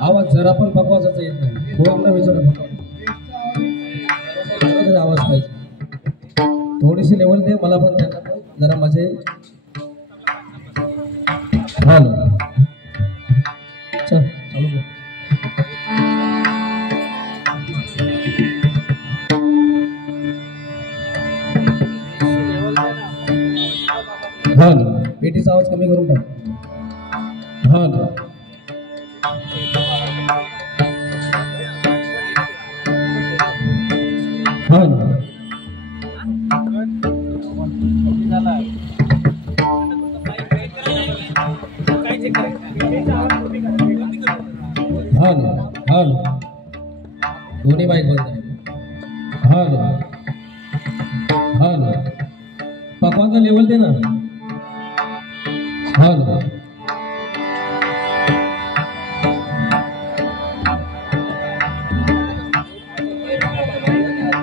आवाज जरा पण पकवायचा येत नाही. कोणाला विचारू आवाज पाहिजे. थोडीशी लेवल दे मला पण त्यांना जरा मजा येईल. हॅलो चल चालू कर. हॅलो पेटीचा आवाज कमी करून टाक. हॅलो हॅलो हॅलो हॅलो दोन्ही माईक बंद आहे. हॅलो हॅलो पकवानचा लेवल दे ना. हॅलो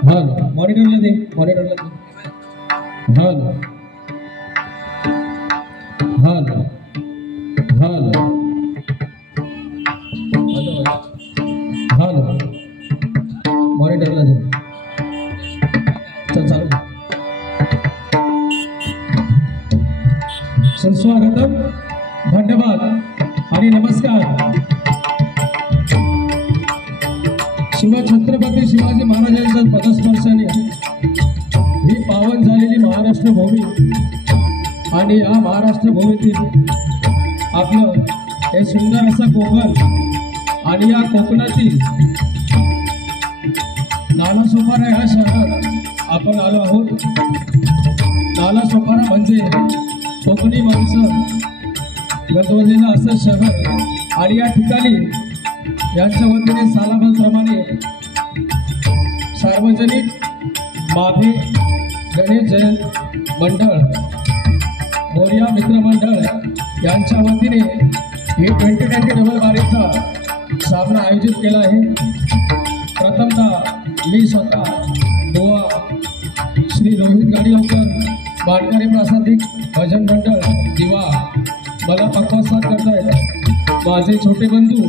हॅलो मॉनिटरला दे. मॉनिटरला दे. हॅलो हॅलो हॅलो हॅलो मॉनिटरला दे. चल चालू. सुस्वागतम धन्यवाद आणि नमस्कार. शिवछत्रपती शिवाजी महाराजांच्या पदस्पर्शाने ही पावन झालेली महाराष्ट्र भूमी आणि या महाराष्ट्र भूमीतील आपलं हे सुंदर असं कोकण आणि या कोकणातील नालासोपारा ह्या शहरात आपण आलो आहोत. नालासोपारा म्हणजे कोकणी माणसं गजवलेलं असं शहर आणि या ठिकाणी यांच्या वतीने सालाबादप्रमाणे सार्वजनिक माभे गणेश जयंत मंडळ मोरिया मित्र मंडळ यांच्या वतीने ही 2020 डबल बारीचा सामना आयोजित केला आहे. प्रथमतः मी स्वतः बुवा श्री रोहित गाडीवकर बाटकरी प्रासादिक भजन मंडळ दिवा मला पक्वासाद करतायत. माझे छोटे बंधू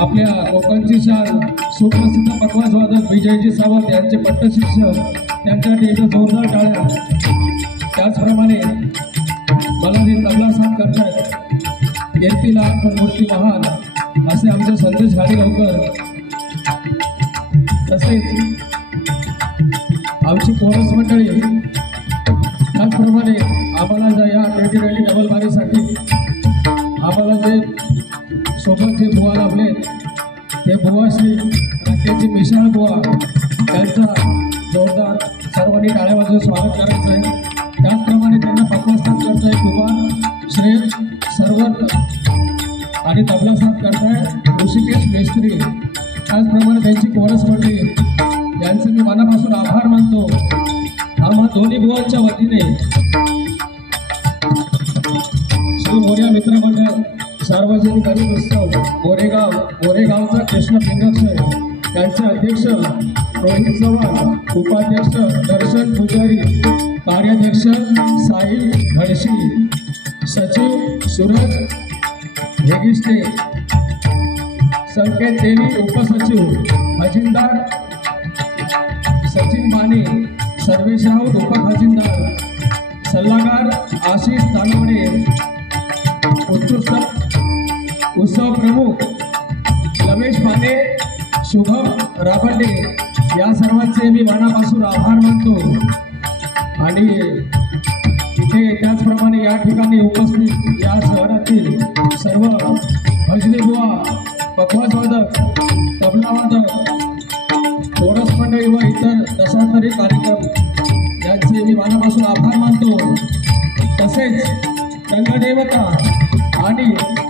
आपल्या कोकणची शान सुप्रसिद्ध पकवाज वादक विजयजी सावंत यांचे पट्टशिक्षक त्यांच्यासाठी एकदा जोरदार टाळ्या. त्याचप्रमाणे मला जे तबला साथ करतायत कीर्तीला पण मूर्ती महान असे आमचे संदेश गाडीवकर. तसेच आमची कोरस मंडळी. त्याचप्रमाणे आम्हाला या 2020 डबल बारीसाठी आम्हाला जे सोबत जे बुवा लाभले ते बुवा श्री राकेशजी मिशाळ बुवा त्यांचा जोरदार सर्वांनी टाळ्या वाजवून स्वागत करायचं आहे. त्याचप्रमाणे त्यांना पक्वासाद करताय कुमार श्रेय सर्वत आणि तबला साथ करताय ऋषिकेश मेस्त्री. त्याचप्रमाणे त्यांची कोरस मंडळी यांचे मी मनापासून आभार मानतो. आम्हा दोन्ही बुवांच्या वतीने श्री मोरिया मित्र मंडळ सार्वजनिक गणेश उत्सव गोरेगावचा कृष्ण पिंगक्षय यांचे अध्यक्ष रोहित चव्हाण, उपाध्यक्ष दर्शन पुजारी, कार्याध्यक्ष साहिल घडशी सूरज हेगिस्टे, संकेत देवी उपसचिव, खजिनदार सचिन बाणे, सर्वेश राऊत उपखजिनदार, सल्लागार आशिष दानवडे, उत्कृष्ट उत्सव प्रमुख रमेश पाने, शुभम राबंडे या सर्वांचे मी मनापासून आभार मानतो। आणि इथे त्याचप्रमाणे या ठिकाणी उपस्थित या शहरातील सर्व भजनी बुवा, पखवाजवादक, तबलावादक, कोरस मंडळी व इतर दशांतरी कार्यक्रम यांचे मी मनापासून आभार मानतो। तसेच रंगदेवता आणि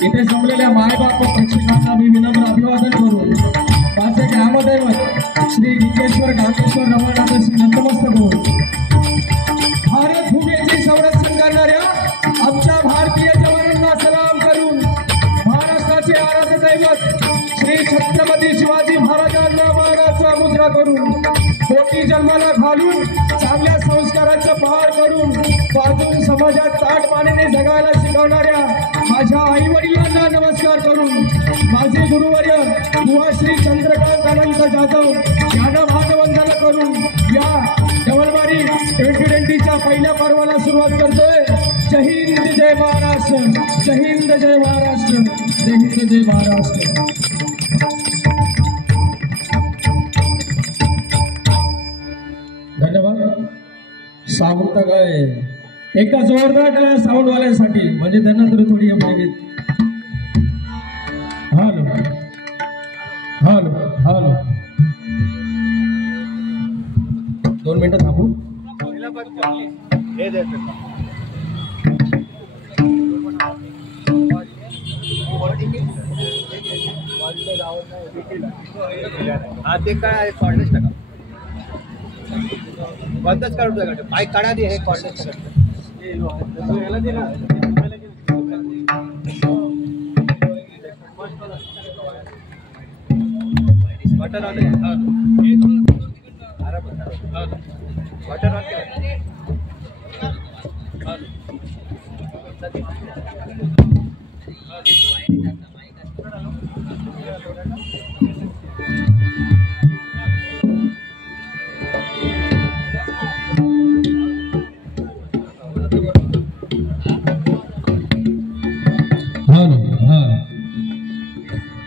इथे जमलेल्या मायबाप व प्रेक्षकांना मी विनम्र अभिवादन करून माझे ग्रामदैवत श्री लिंगेश्वर गांगेश्वर रमणनाथ श्री नतमस्तक होऊन भारत भूमीचे संरक्षण करणाऱ्या आमच्या भारतीय जवानांना सलाम करून महाराष्ट्राचे आराध्य दैवत श्री छत्रपती शिवाजी महाराजांना मानाचा मुद्रा करून कोटी जन्माला घालून चांगल्या संस्काराचा पहार करून वाजून समाजात ताटमानेने जगायला शिकवणाऱ्या माझ्या आई वडिलांना नमस्कार करून माझे गुरुवर्य बुवा श्री चंद्रकांत अनंत जाधव यांना मानवंदना करून या डबलबारी 2020च्या पहिल्या पर्वाला सुरुवात करतोय। जय हिंद जय महाराष्ट्र, जय हिंद जय महाराष्ट्र, जय हिंद जय महाराष्ट्र। धन्यवाद। सावंत काय एकदा जोरदार टाळ्या साऊंड वाल्यांसाठी, म्हणजे त्यांना तरी थोडी प्रेरित। हॅलो हॅलो हॅलो, 2 मिनिटं थांबू। ते काय कॉर्डेस टाका, बंदच काढून टाका, माईक काढा दे, हे कॉर्डेस टाका। बटन आले, बटन आले।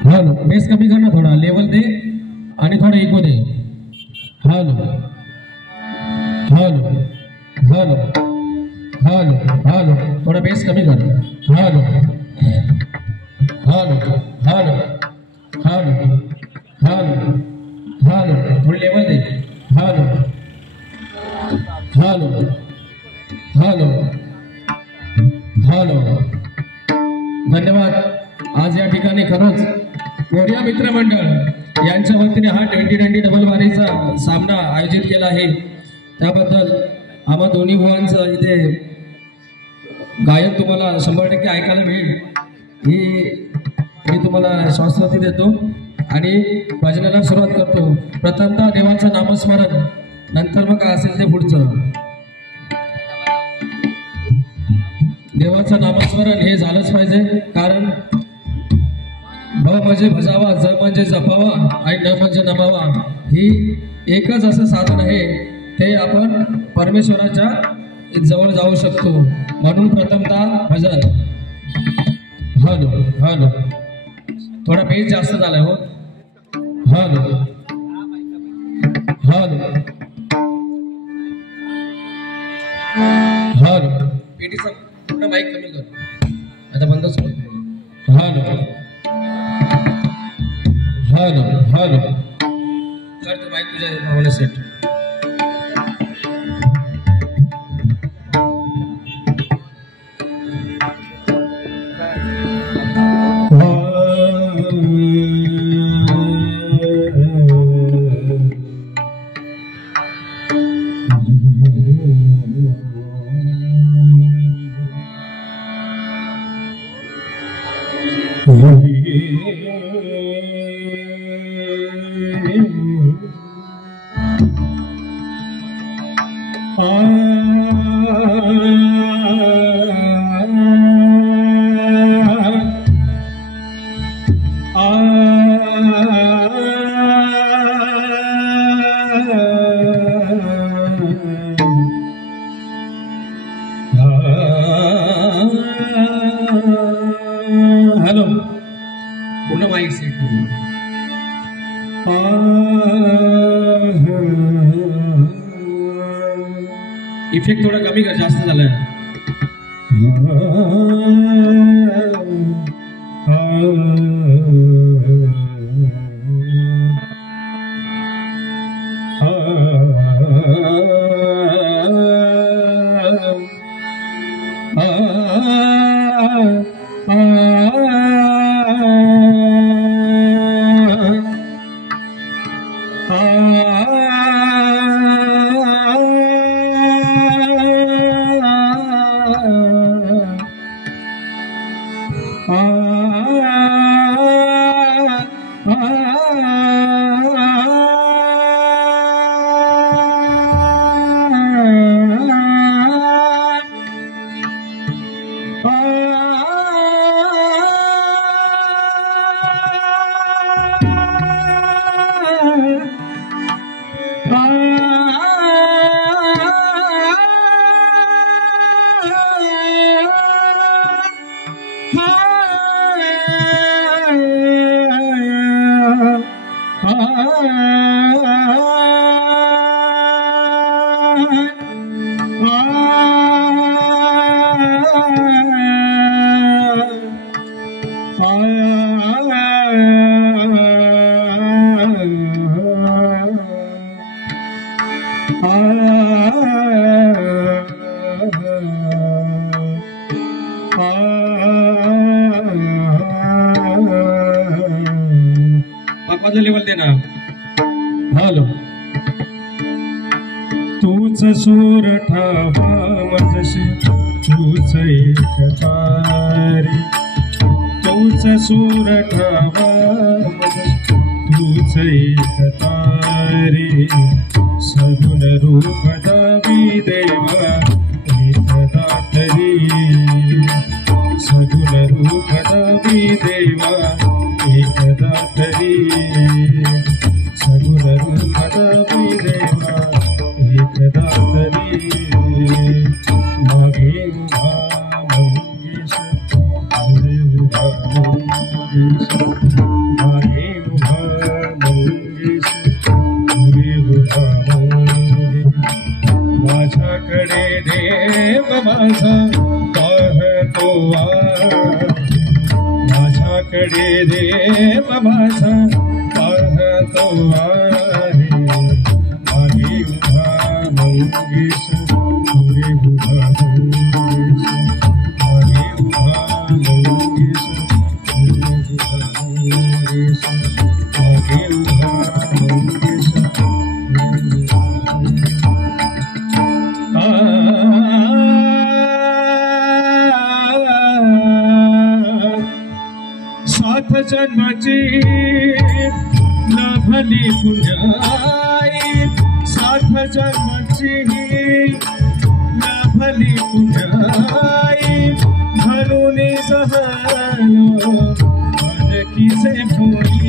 हॅलो, बेस कमी कर ना थोडा, लेवल दे आणि थोडा इको दे। Hello hello hello hello hello, थोडा बेस कमी कर। Hello hello hello hello hello hello, थोडी लेवल दे। Hello hello hello hello. धन्यवाद। आज या ठिकाणी खरंच मोर्या मित्रमंडळ यांच्या वतीने हा 2020 डबल बारीचा सामना आयोजित केला आहे, त्याबद्दल आम्हा दोन्ही बुवांचं इथे गायन तुम्हाला 100% ऐकायला मिळेल ही मी तुम्हाला शाश्वती देतो। आणि भजनाला सुरुवात करतो। प्रथमतः देवाचं नामस्मरण, नंतर मग काय असेल ते पुढचं। देवाचं नामस्मरण हे झालंच पाहिजे, कारण भ म्हणजे भजावा, ज म्हणजे जपावा आणि न म्हणजे नमावा, ही एकच असं साधन आहे, ते आपण परमेश्वराच्या जवळ जाऊ शकतो। म्हणून प्रथमतः भजन। हॅलो हॅलो, थोडा बेस जास्त झालाय हो। हॅलो हॅलो हॅलो, पेटीचा पूर्ण माईक कमी कर, आता बंदच करतो। हॅलो हॅलो हॅलो, कर तो माईक तुझ्या भावाला सेट। इफेक्ट थोडा कमी कर, जास्त झालाय. बापाचं लेवल दे ना. हॅलो. तूच सूर ठावा मजशी, तूच एक तारी. तूच सूर ठावा मजशी, तूच एक तारी. सगुण रूप दावी देवा एकदा तरी. सगुण रूप दावी देवा एकदा तरी. सगुण रूप दावी देवा एकदा तरी. मागे उभा मंगेश, पुढे उभा मंगेश. मागे उभा मंगेश, पुढे उभा मंगेश. माझ्याकडे देव माझा पाहतो माझ्याकडे देव माझा पाहतो आहे. मागे उभा मंगेश, पुढे उभा मंगेश. मागे उभा मंगेश, पुढे उभा मंगेश. मागे उभा मंगेश, सात जन्माची लाभली पुण्याई. सात जन्माची लाभली पुण्याई. म्हणून जहलो अनकीचे भोई.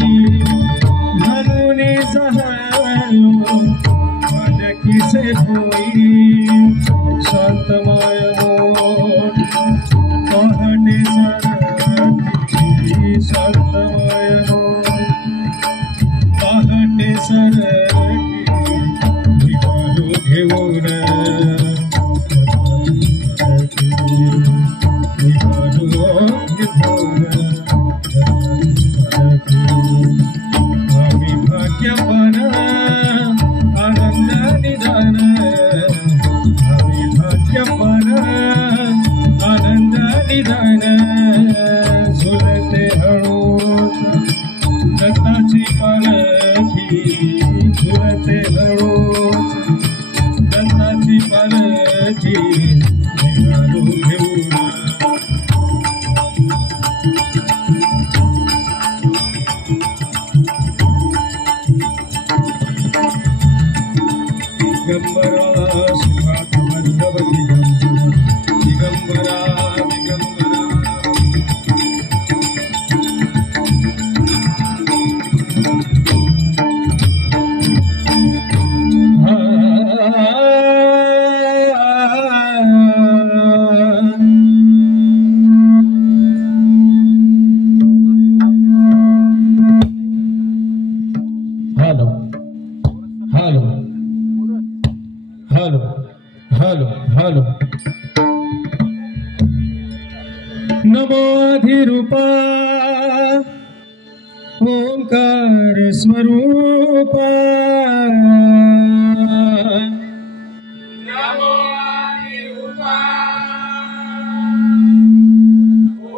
म्हणून जहलो अनकीचे भोई. शांतमाय मोठ पहाटे सरती. शांतमाय पहाटे सरती. निघालो घेऊन निघालो घेऊन आम्ही भाग्यवान आनंद निदान. आम्ही भाग्यवान आनंद निदान. झुलते हळूच दत्ताची पालखी. झुलते हळूच दत्ताची पालखी. निघालो घेऊन दिगंबरा सुखात वल्लभ दिगंबरा. दिगंबरा दिगंबरा नमोधिरूपा ओंकार स्वरूपा नमोधिरूपा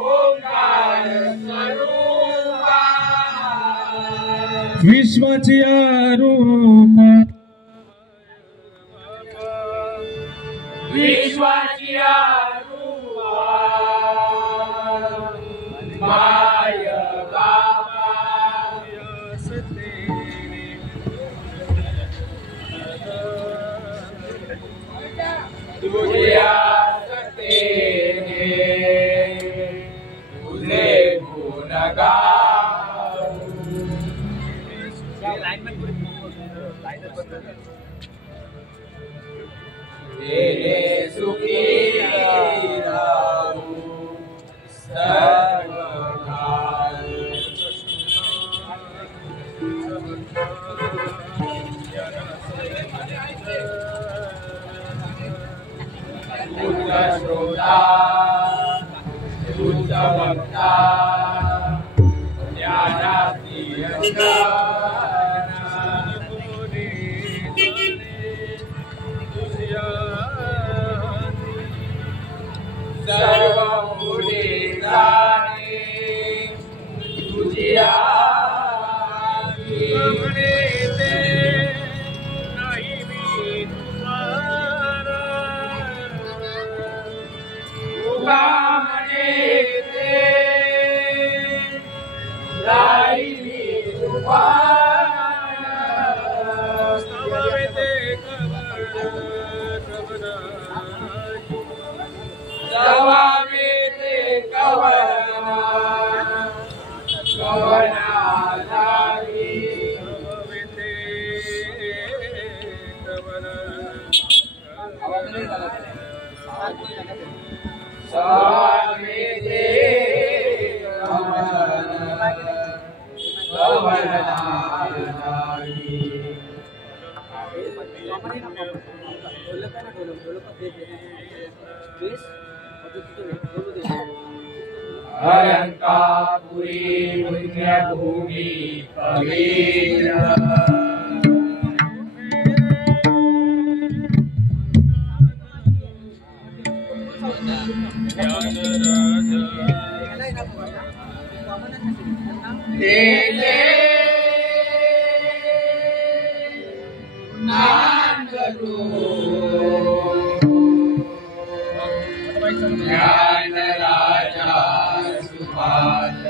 ओंकार स्वरूपा विश्वाची रूप विश्वाची माय बाबा तुझ्या सत्तेने तुझे गुण तेने सुखी राहू सर्वकाल उच्च श्रोता उच्च वक्ता ज्ञानाती सर्व पुढे जाणे तुझ्या नाही मी तुम्हारा तुका म्हणे ते नाही मी तुम्हारा समवेते जवाबे ते कवना कवना लागी जवाबे ते कवना कवना लागी अरंकापुरी पुण्यभूमि पवित्र तेले नांदलो ज्ञान राजा सुभाष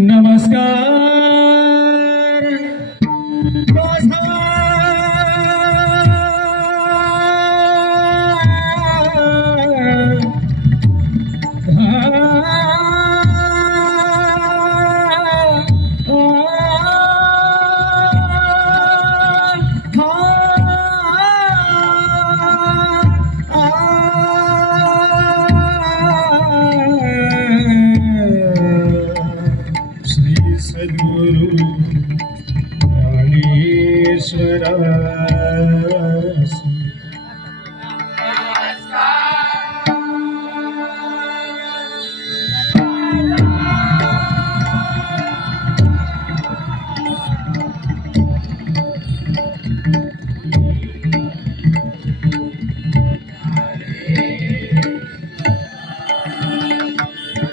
नमस्कार सद्गुरु ज्ञानेश्वर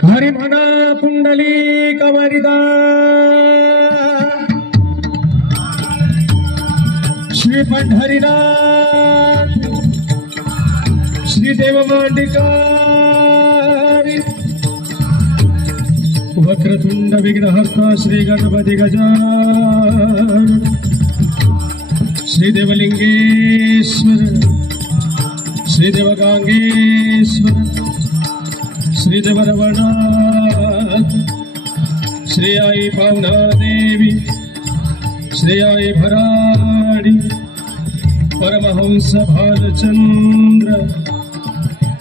हरि म्हणा पुंडलिक वरिदा श्री पंढरीनाथ श्री देव मांडिकारी वक्रतुंड विघ्नहर्ता श्री गणपती गजानन श्री देवलिंगेश्वर श्री देवगांगेश्वर श्री देवरवनाथ श्री आई पावना देवी श्रेयाय भराडी परमहंस भालचंद्र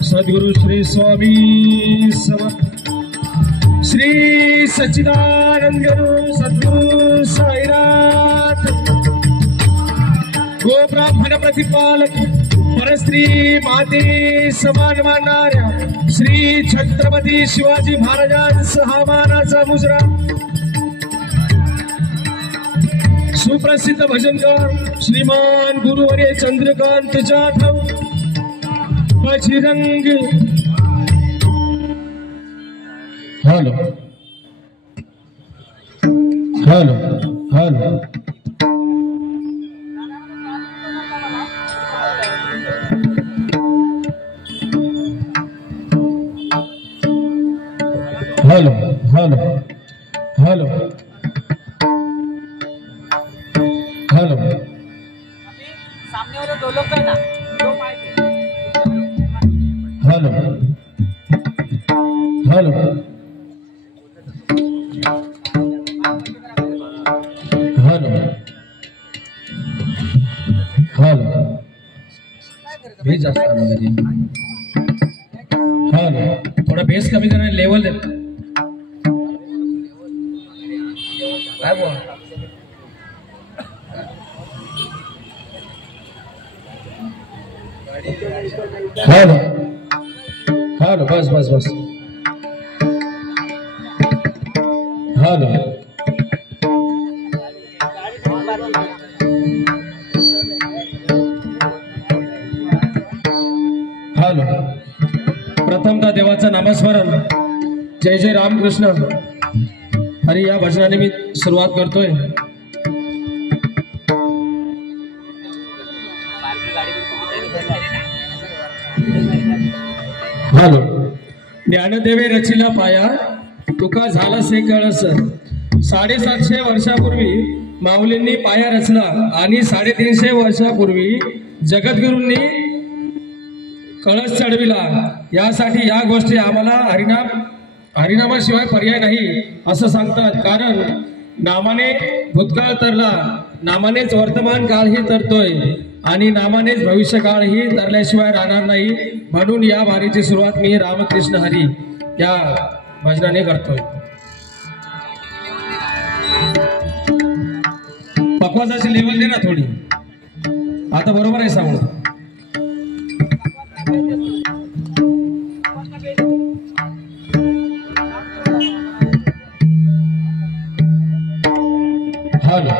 सद्गुरु श्री स्वामी समर्थ श्री सच्चिदानंद गुरु सद्गुरु साईनाथ गो ब्राह्मण प्रतिपालक परस्त्री माते समान मानणाऱ्या श्री छत्रपती शिवाजी महाराजांचा हा मानाचा मुजरा सुप्रसिद्ध भजनकार श्रीमान गुरुवर्य Chandrakant Jadhav Bajrang hello hello hello hello hello hello hello सामने वाले दो लोग का ना दो mic hello hello hello hello bass जास्त आहे हेलो थोड़ा बेस कमी करा लेवल दे काय बोल हेलो हेलो बस बस बस हेलो हेलो प्रथमतः देवाचं नामस्मरण जय जय रामकृष्ण हरी या भजनाने मी सुरुवात करतोय हॅलो ज्ञानदेवे रचिला पाया तुका झाला से कळस 750 वर्षापूर्वी माऊलींनी पाया रचला आणि 350 वर्षापूर्वी जगद्गुरूंनी कळस चढविला यासाठी या गोष्टी आम्हाला हरिनामाशिवाय पर्याय नाही असं सांगतात कारण नामाने भूतकाळ तरला नामानेच वर्तमान काळही तरतोय आणि नामानेच भविष्य काळही तरल्याशिवाय राहणार नाही म्हणून या वारीची सुरुवात मी रामकृष्ण हरी या भजनाने करतोय पकवासाची लेवल दे ना थोडी आता बरोबर आहे सांगू हॅलो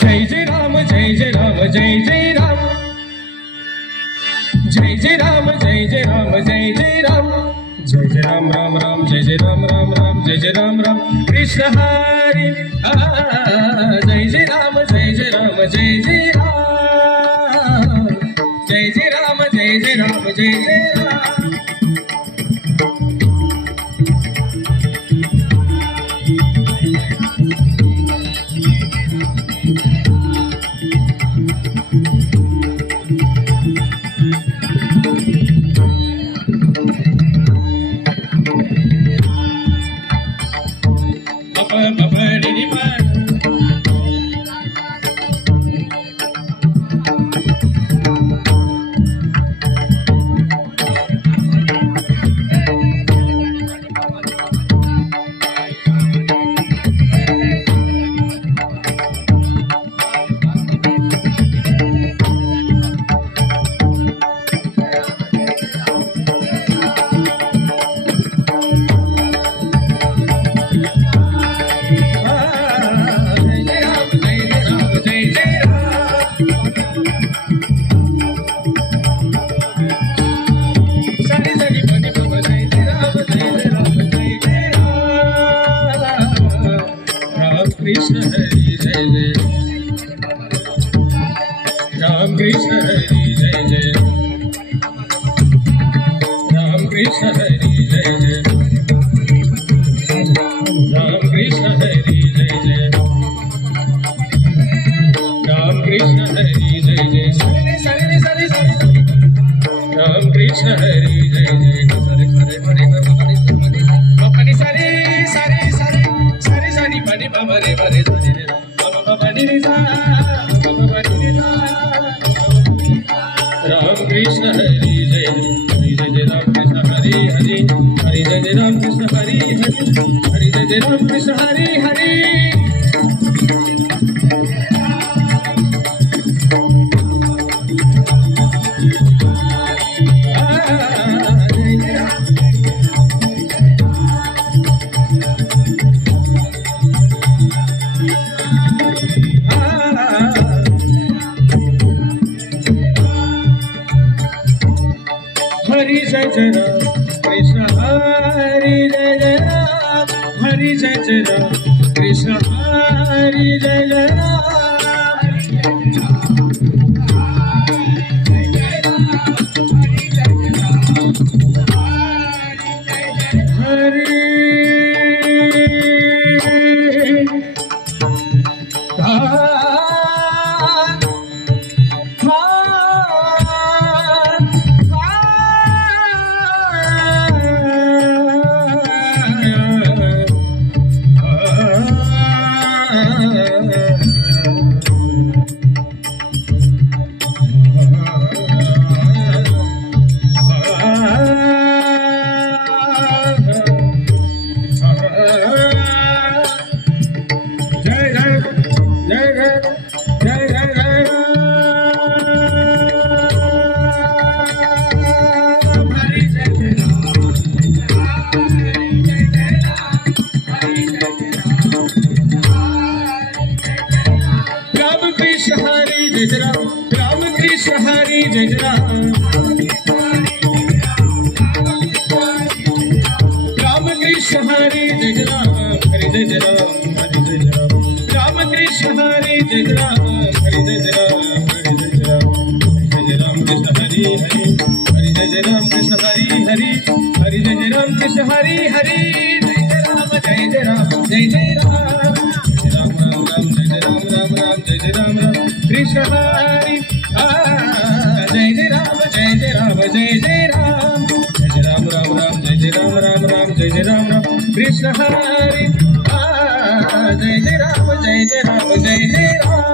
जय जय राम जय जय राम जय जय राम जय जय राम जय जय राम जय जय राम जय जय राम राम राम जय जय राम राम राम जय जय राम राम कृष्ण हरी जय जय राम जय जय राम जय जय राम जय जय राम जय जय राम जय जय राम कृष्ण हरी जय जय राम कृष्ण हरी जय जय राम कृष्ण हरी जय जय राम कृष्ण हरी जय जय राम कृष्ण हरी जय जय सरे सरे मरे मरे सरे सरे सरे सरे सरे मरे मरे मरे सरे राम कृष्ण हरी जय हरि जय जय राम कृष्ण हरि हरि हरि जय जय राम कृष्ण हरि हरि हरि जय जय राम कृष्ण हरि हरि हरि जय जय राम कृष्ण हरि जय जय राम हरि जय जय राम कृष्ण हरि जय जय राम राम कृष्ण हरि जय राम राम कृष्ण हरि जय राम हरि जय राम हरि जय राम राम कृष्ण हरि जय राम हरि जय राम हरि जय राम जय राम कृष्ण हरि हरि हरि जय राम कृष्ण हरि हरि हरि जय राम कृष्ण हरि हरि जय राम जय राम जय जय राम राम राम राम जय राम राम राम जय राम राम कृष्ण हरि जय जय राम जय जय राम जय जय राम जय राम राम राम जय राम राम राम जय राम राम कृष्ण हरि जय जय राम जय जय राम जय जय राम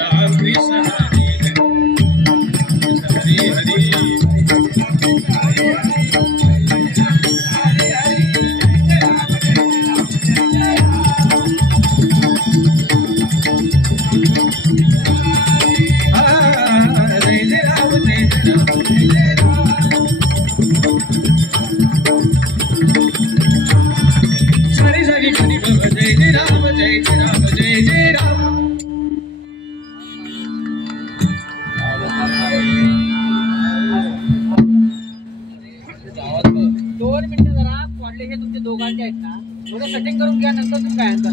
राम कृष्ण हरि हरि हरि दोघांचे आहेत ना थोडं सेटिंग करून घ्या नंतर तुम्ही काय आणता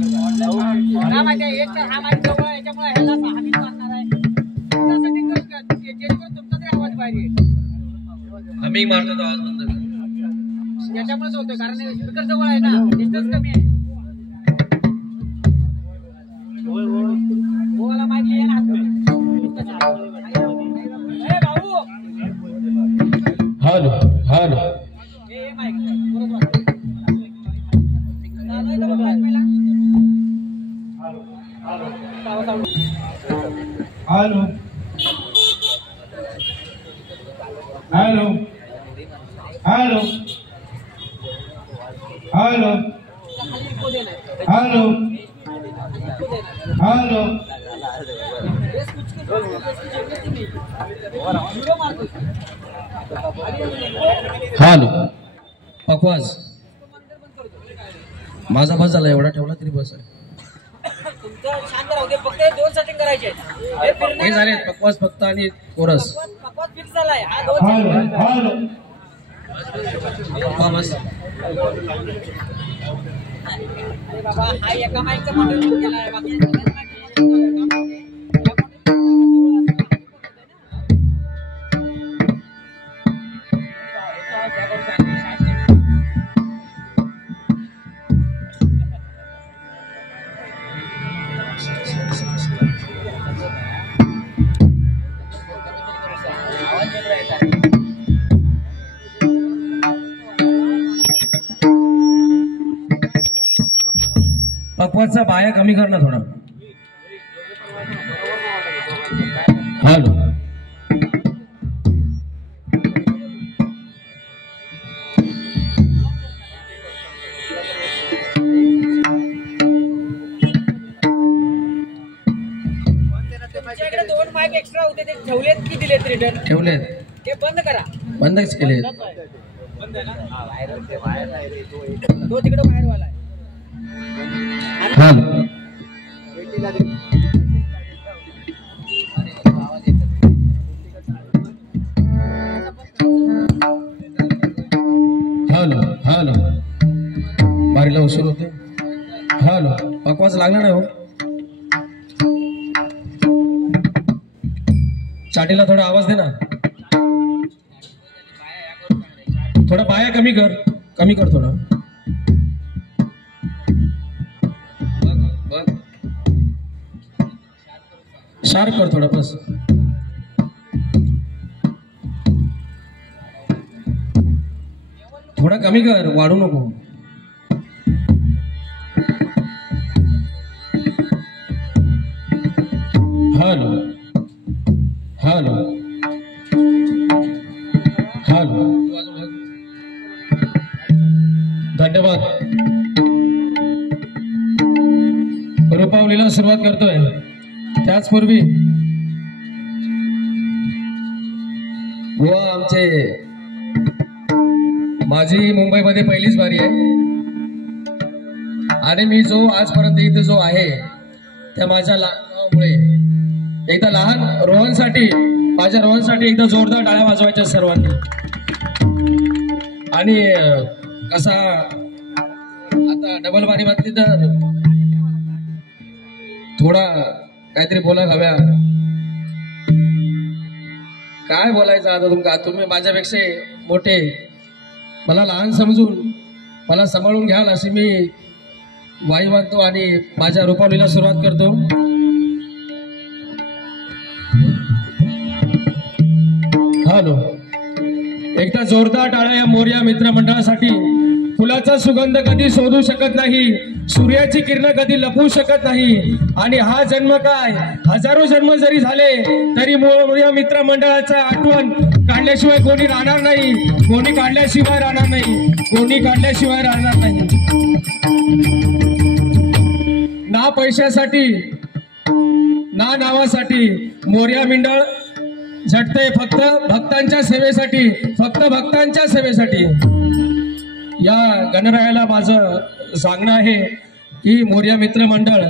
माझ्या एक तर हा माझ्या जवळ याच्यामुळे ह्याला हमी मारणार आहे सेटिंग करून घ्या जेणेकरून तुमचा तरी आवाज बाहेर येईल आम्ही मारतो तो आवाज बंद कर याच्यामुळेच होतोय कारण स्पीकर जवळ आहे ना डिस्टन्स कमी आहे गोवाला माहिती आहे ना भाऊ हॅलो हॅलो हे माईक बरोबर hello hello hello hello hello hello hello पकवाज माझा बस झाला एवढा ठेवला तरी बस आहे तुमचं शांत राहू दे फक्त 2 सेटिंग करायचे हे झाले पकवाज फक्त आणि कोरस पकवाज फिक्स झालाय हा 2 हेलो पप्पा बस अरे बाबा हा एका माईकचा मॉडेल केला आहे बाकी पक्वाचा बाया कमी कर ना थोडा. हॅलो तुमच्याकडे 2 माईक एक्स्ट्रा होते ते ठेवलेत की दिलेत रिटर्न? ठेवलेत. ते बंद करा. बंदच केले. तो तिकडे बाहेर वाला आहे. हॅलो हॅलो हॅलो बारीला उशीर होते. हॅलो पकवास लागला नाही हो. चाटीला थोडा आवाज दे ना. थोडा बाया कमी कर थोडा. बघ शार्प कर थोडा बस. थोडा कमी कर, वाढू नको. हॅलो हॅलो हॅलो धन्यवाद. रूपावलीला सुरुवात करतोय. त्याचपूर्वी बुवा आमचे माझी मुंबईमध्ये पहिलीच बारी आहे आणि मी जो आजपर्यंत इथे जो आहे त्या माझ्या लहानमुळे एकदा लहान रोहनसाठी माझ्या रोहनसाठी एकदा जोरदार टाळ्या वाजवायच्या सर्वांनी. आणि कसा आता डबल बारी बातली तर थोडा काहीतरी बोला हव्या. काय बोलायचं आता तुमका. तुम्ही माझ्यापेक्षा मोठे, मला लहान समजून मला सांभाळून घ्याल अशी मी वाई मानतो आणि माझ्या रूपावलीला सुरुवात करतो. हॅलो एकदा जोरदार टाळ्या या मोरया मित्रमंडळासाठी. फुलाचा सुगंध कधी शोधू शकत नाही, सूर्याची किरण कधी लपवू शकत नाही आणि हा जन्म काय हजारो जन्म जरी झाले तरी मोरया मित्रमंडळाचा आठवण काढल्याशिवाय कोणी राहणार नाही, कोणी काढल्याशिवाय राहणार नाही, कोणी काढल्याशिवाय राहणार नाही. ना पैशासाठी ना नावासाठी मोरया मंडळ झटतंय फक्त भक्तांच्या सेवेसाठी, फक्त भक्तांच्या सेवेसाठी. या गणरायाला माझं सांगणं आहे की मोरया मित्र मंडळ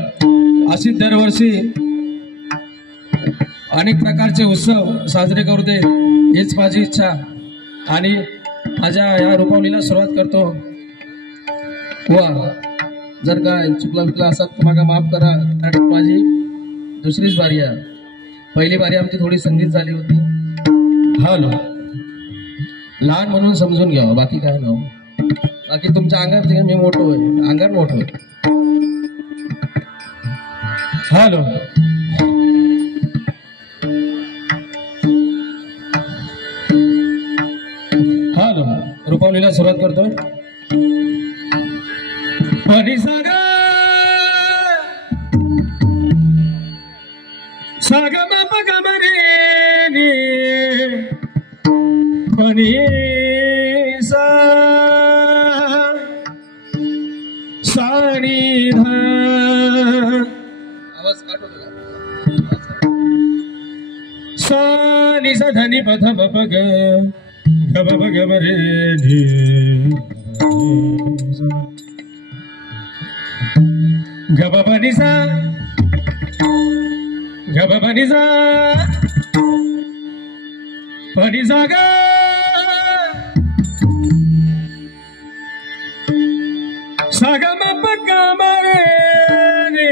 अशी दरवर्षी अनेक प्रकारचे उत्सव साजरे करू दे हीच माझी इच्छा. आणि माझ्या या रूपावलीला सुरुवात करतो. वा जर काय चुकला विकला असत तर मला माफ करा. माझी दुसरीच बारी आहे. पहिली बारी आमची थोडी संगीत झाली होती. हॅलो लहान म्हणून समजून घ्यावं, बाकी काय ना. बाकी तुमच्या अंगात मी मोठो आहे, अंगात मोठो आहे. हॅलो हॅलो रूपावलीला सुरुवात करतोय. परिसागा सागा बापा गमरे पनीसा सानी धा आवाज काढतो सानी सा धनी पथ बग गब गब रे गब बनिसा गब बनिसा पनिसा ग सागम पकमरे रे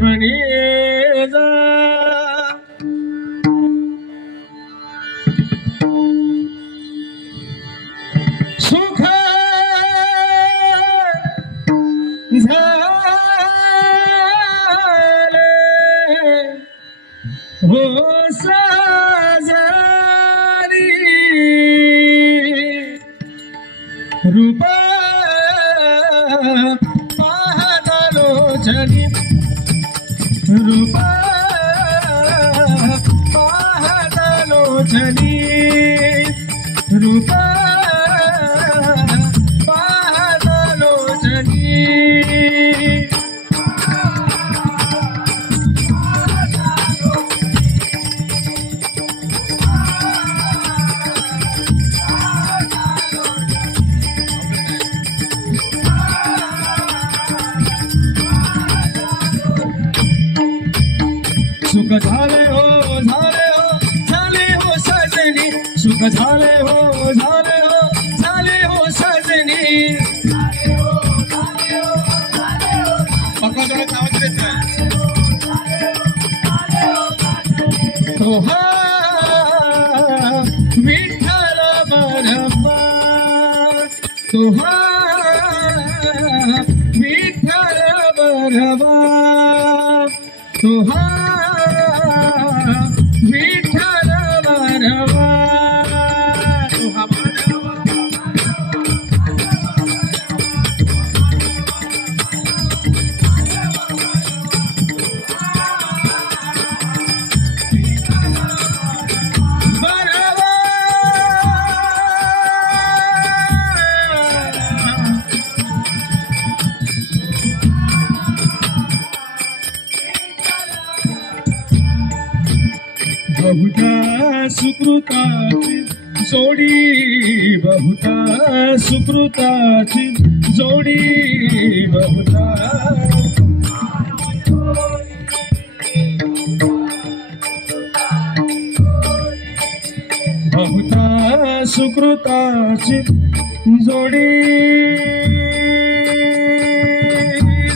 बनिसा. रूप पाहतालोचनी रूप पाहतालोचनी रूप पाहतालोचनी सुख झाले हो सजनी सुख झाले हो सजनी पक्का जरा आवाज देता है तो हा विठ्ठल बरबा तो हा विठ्ठल बरबा तो हा विठ्ठल बरबा तो हा बहुता सुकृताची जोडी बहुता सुकृताची जोडी बहुता बहुता सुकृताची जोडी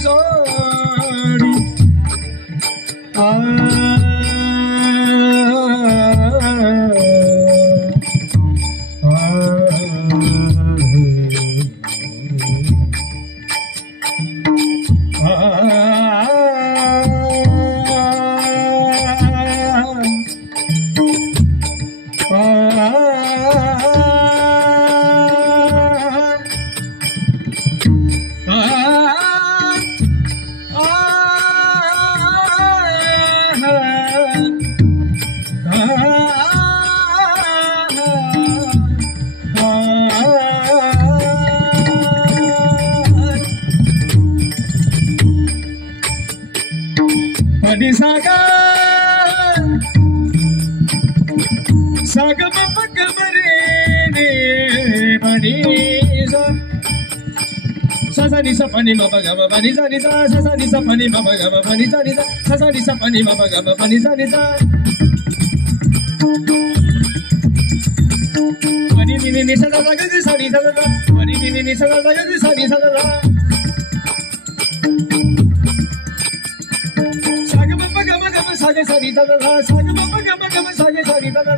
जोडी Pani saga saga bapa kamare ne pani sa sa ni sa pani bapa gama pani sa ni sa sa ni sa pani bapa gama pani sa ni sa ni sa pani bapa gama pani sa ni sa pani ni sa sa ga sa ni sa sa pani ni sa sa ga sa ni sa sa saga sa ni da da saga bapa gama gama saga sa ni da da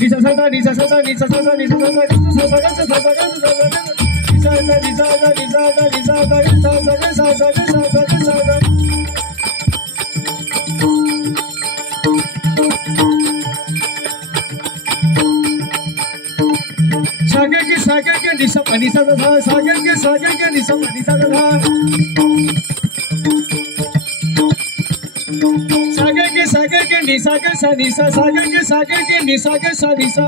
ni sa sa ni sa sa ni sa sa ni sa sa ni sa sa ga sa sa ga ni sa sa ni sa sa ni sa sa ni sa sa ni sa sa ga sa sa ga sa sa ga sa ga सागर के निशा pani sa da सागर के निशा pani sa da सागर के निशा के सा निशा सागर के निशा के सा निशा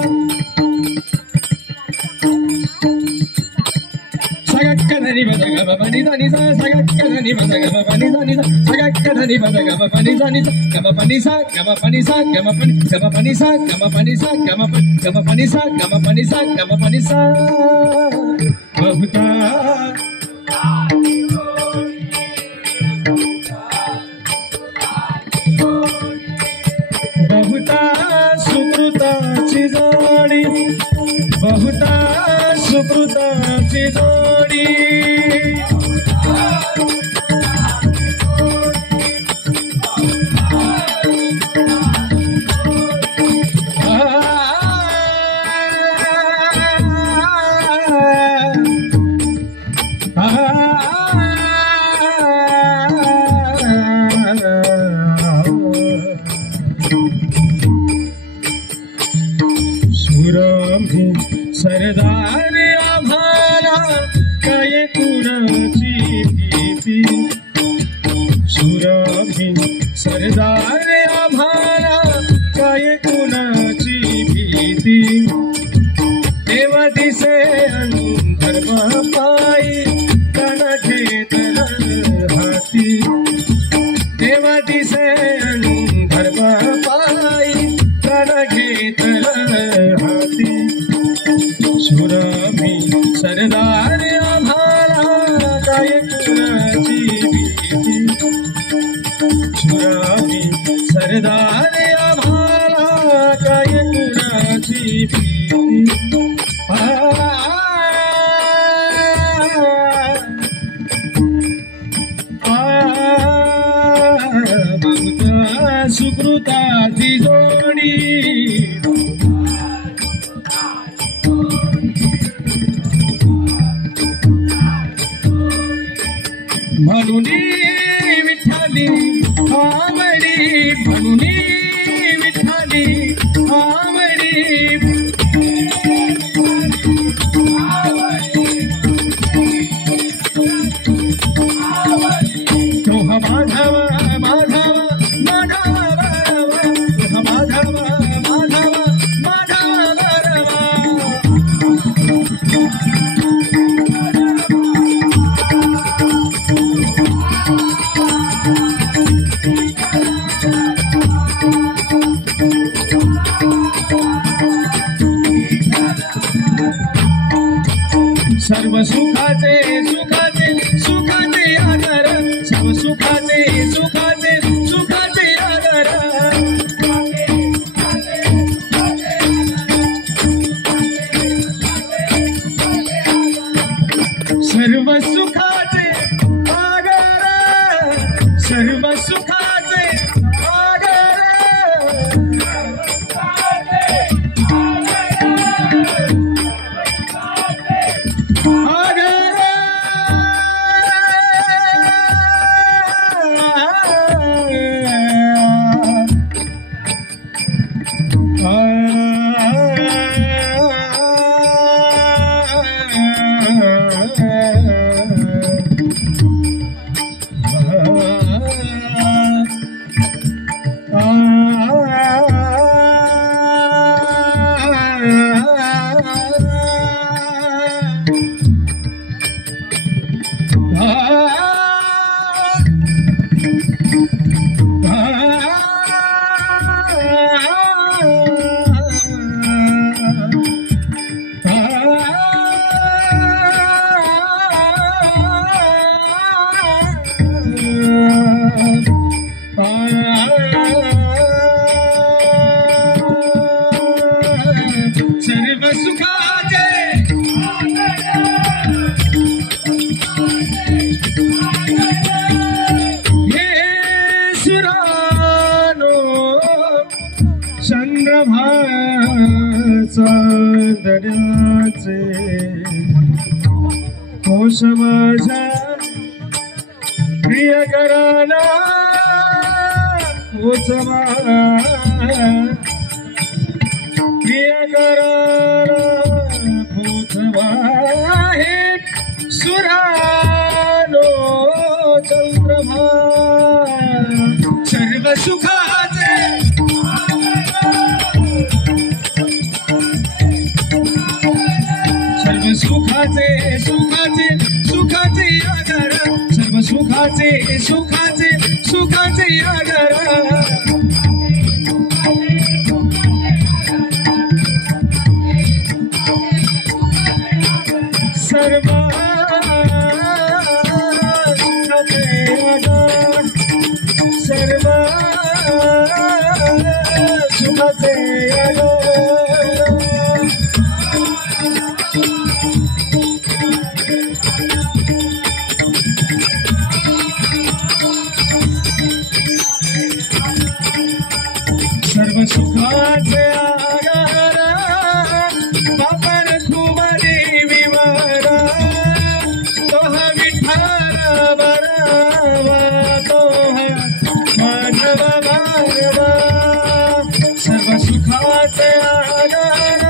सागर के धनी बदगा pani sa निशा सागर के धनी बदगा pani sa निशा सागर के धनी बदगा pani sa निशा gama pani sa gama pani sa gama pani gama pani sa gama pani sa gama pani sa gama pani sa gama pani sa बहुता बहुता सुकृताची जोडी बहुता सुकृताची जोडी आम्ही सरदार आम्हाला काय कुणाची भीती शूर आम्ही सरदार आम्हाला काय कुणाची भीती देव दिसे धर्म पायी कण घेतल हाती देव दिसे धर्म पायी कण घेतल हाती शूर आम्ही सरदार आम्हाला काय कुणाची भीती शूर आम्ही सरदार आम्हाला काय कुणाची भीती सुकृताची जोडी म्हणून विठ्ठली आवडी म्हणून विठ्ठली आवडी तोहा माधव माधव माधव बरवा तोहा माधव माधव माधव बरवा सर्व सुखाचे सुखाचे सुखाचे आदर सर्व सुखाचे सुखाचे सुखाचे आदर सर्व सुखाचे आदर सर्व सुखाचे आदर सर्व सुखाचे हे सुरानो चंद्रभाचा दर्याचे कोश माझ्या प्रियकराला कोचवा प्रियकराला कोचवा हे सुरानो चंद्रमा सर्व सुखाचे सर्व सुखाचे सुखाचे सुखाचे आदर सर्व सुखाचे सुखाचे सुखाचे आदर सर्व सुखाचे आदर सर्व सुखाचे आदर सर्व सुखाचे आगार बापर कुमारी विवर तोहा विठार बरावा तोहा माधव बारवा सर्व सुखाचे आगार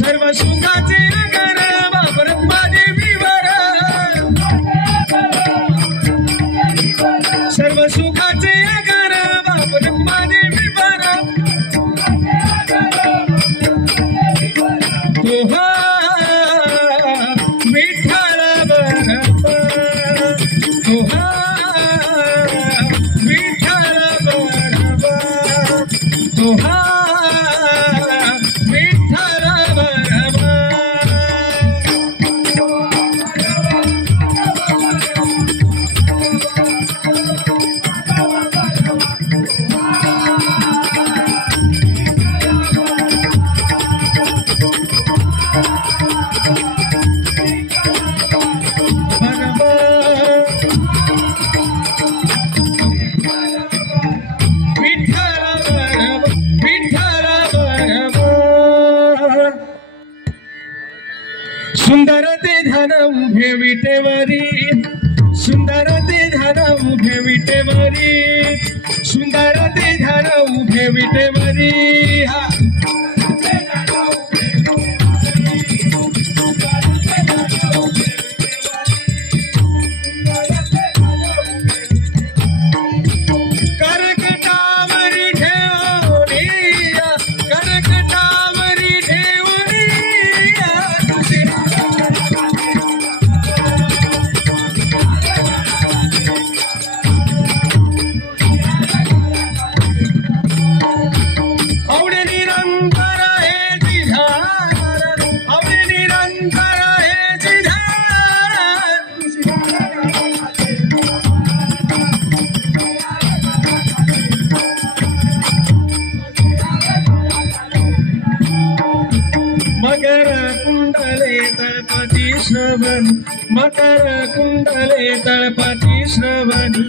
सर्व सुखाचे अगर वापरत महादेवीवर सर्व सुखाचे अगर वापरत महादेवीवर तोहा विठ्ठल बरोबर तोहा विठ्ठल बरोबर तोहा विठ्ठल बरोबर सुंदर ते धन उभे विटेवरी सुंदर ते धन उभे विटेवरी सुंदर ते धन उभे विटेवरी हा करकटावरी ठेवली करकटावरी ठेवली आवडे निरंतर हे जिधार आवडे निरंतर हे जिधार मकर कुंडले तळपती श्रवण मकर कुंडले तळपती श्रवणी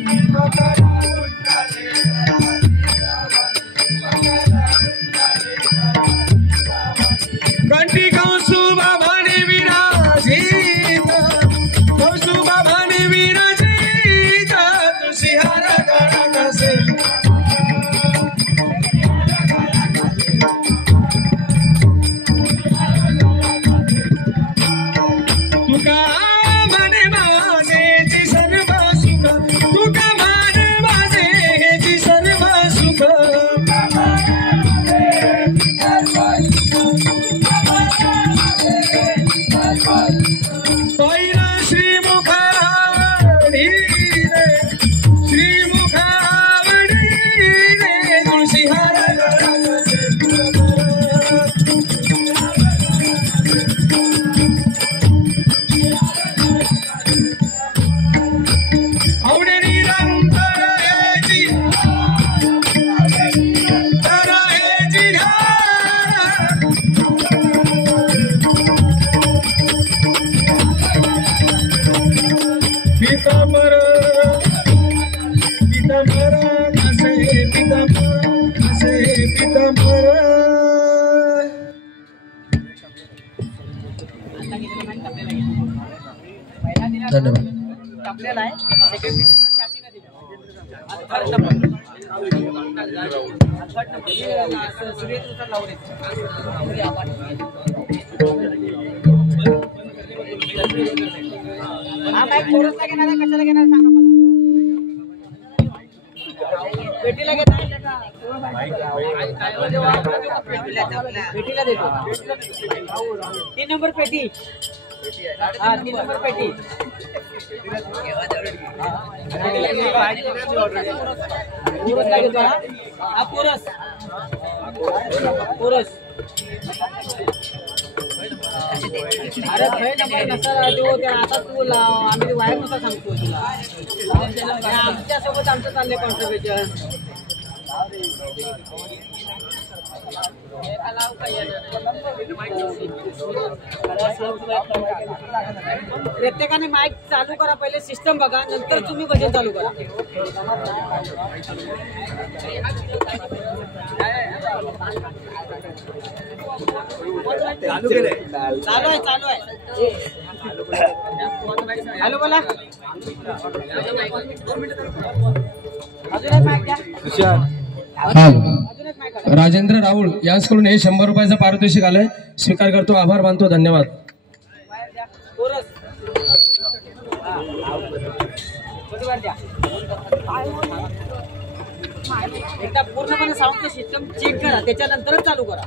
कंठी कौसुबा भानी विराजित कौसुबा भानी विराजित तुळशी हार गळा कसे तुका म्हणे माझेची सर्व सुख तुका म्हणे माझेची सर्व सुख पहिला श्रीमुखावडी रे श्रीमुखावडी रे तुळशी हार गळा आवडे निरंतर हेची तर हेची धार पितांबर पितांबर असे पितांबर असे पितांबर धन्यवाद टपलेला आहे सेकंड दिलेला छातीला दिला थर्ड नंबर सुरेश लावले हा माईक कोरसला घेणार आहे कशाला घेणार सांगा मला पेटीला घेणार पेटीला देतो 3 नंबर पेटी हा 3 नंबर पेटी पुरस लागेल का हा पुरस पुरस अरे खै नंबर कसा देऊ ते आता तू आम्ही वायर नुसार सांगतो तुला आमच्यासोबत आमचं चाललंय कॉन्ट्रिब्युशन प्रत्येकाने माईक चालू करा पहिले सिस्टम बघा नंतर तुम्ही भजन चालू करा चालू आहे हॅलो बोला अजून एक माईक द्या अजून एक माईक राजेंद्र राहुल यांच्याकडून हे 100 रुपयाचं पारितोषिक आलंय, स्वीकार करतो, आभार मानतो, धन्यवाद. कोरस. एकदा पूर्णपणे साऊंडचं सिस्टम चेक करा, त्याच्यानंतरच चालू करा.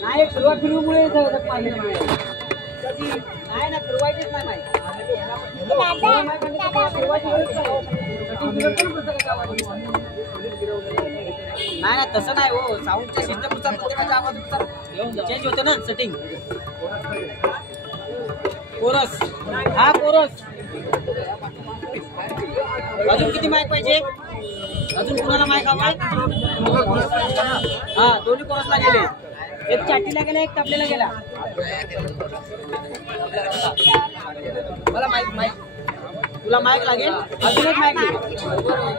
नाही फिरवामुळे नाही ना, फिरवायचीच नाही माहिती. नाही ना, तसं नाही हो. साऊंडच्या सिस्टमनुसार प्रत्येकाच्या आवाजानुसार चेंज होते ना सेटिंग. कोरस. हा कोरस. अजून किती माईक पाहिजे? अजून कुणाला माईक हवाय? हा, दोन्ही कोरसला गेले. एक चाटीला गेला, एक तबलेला गेला. मला माईक तुला माईक लागेल, अजून एक माईक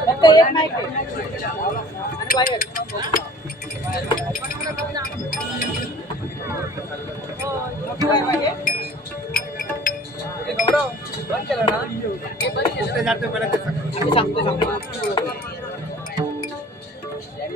फक्त एक माईक आणि बाहेर. गौरव बंद केलं ना, हे बंद केलं. सांगतो